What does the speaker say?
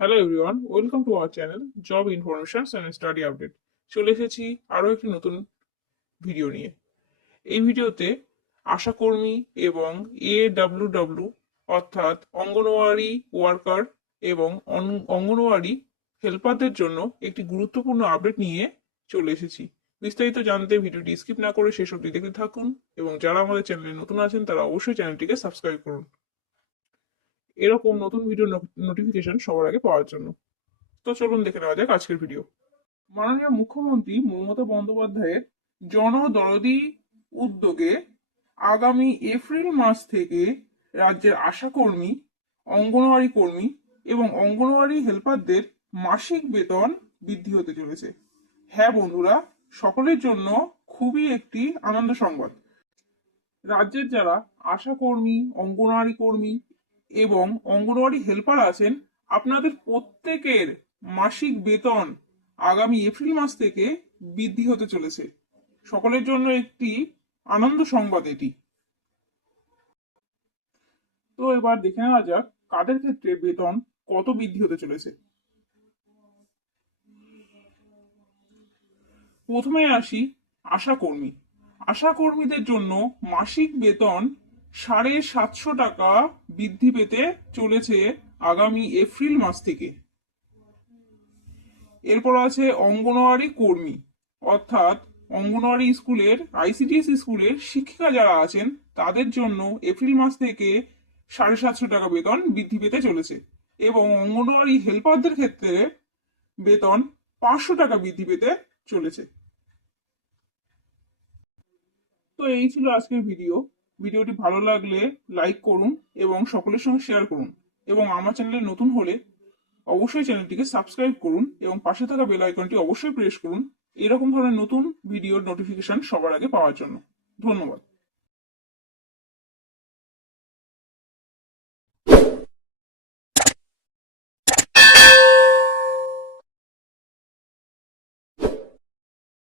Hello everyone, welcome to our channel job informations and study update. চলে এসেছি আরও একটি নতুন ভিডিও নিয়ে। এই ভিডিওতে আশাকর্মী এবং AWW অর্থাৎ অঙ্গনওয়াড়ি ওয়ার্কার এবং অঙ্গনওয়াড়ি হেল্পারদের জন্য একটি গুরুত্বপূর্ণ আপডেট নিয়ে চলে এসেছি। বিস্তারিত জানতে ভিডিওটি স্কিপ না করে শেষ অবধি দেখতে থাকুন, এবং যারা আমাদের চ্যানেলে নতুন আছেন তারা অবশ্যই চ্যানেলটিকে সাবস্ক্রাইব করুন এরকম নতুন ভিডিও নোটিফিকেশন সবার আগে পাওয়ার জন্য। তো চলুন দেখে নেওয়া যাক আজকের ভিডিও। মাননীয় মুখ্যমন্ত্রী মমতা বন্দ্যোপাধ্যায়ের জনদরদি উদ্যোগে আগামী এপ্রিল মাস থেকে রাজ্যের আশাকর্মী, অঙ্গনওয়াড়ি কর্মী এবং অঙ্গনওয়াড়ি হেল্পারদের মাসিক বেতন বৃদ্ধি হতে চলেছে। হ্যাঁ বন্ধুরা, সকলের জন্য খুবই একটি আনন্দ সংবাদ। রাজ্যের যারা আশাকর্মী, অঙ্গনওয়াড়ি কর্মী এবং অঙ্গনওয়াড়ি হেল্পার আছেন, আপনাদের প্রত্যেকের মাসিক বেতন আগামী এপ্রিল মাস থেকে বৃদ্ধি হতে চলেছে। সকলের জন্য একটি আনন্দ সংবাদ এটি। তো এবার দেখে নেওয়া যাক কাদের ক্ষেত্রে বেতন কত বৃদ্ধি হতে চলেছে। প্রথমে আসি আশাকর্মী। আশাকর্মীদের জন্য মাসিক বেতন 750 টাকা বৃদ্ধি পেতে চলেছে আগামী এপ্রিল মাস থেকে। এরপর আছে অঙ্গনওয়াড়ি কর্মী, অর্থাৎ অঙ্গনওয়াড়ি স্কুলের, আইসিডিএস স্কুলের শিক্ষিকা যারা আছেন তাদের জন্য এপ্রিল মাস থেকে 750 টাকা বেতন বৃদ্ধি পেতে চলেছে, এবং অঙ্গনওয়াড়ি হেল্পারদের ক্ষেত্রে বেতন 500 টাকা বৃদ্ধি পেতে চলেছে। তো এই ছিল আজকের ভিডিওটি ভালো লাগলে লাইক করুন এবং সকলের সঙ্গে শেয়ার করুন, এবং আমার চ্যানেলে নতুন হলে অবশ্যই চ্যানেলটিকে সাবস্ক্রাইব করুন এবং পাশে থাকা বেল আইকনটি অবশ্যই প্রেস করুন এরকম ধরনের নতুন ভিডিওর নোটিফিকেশন সবার আগে পাওয়ার জন্য। ধন্যবাদ।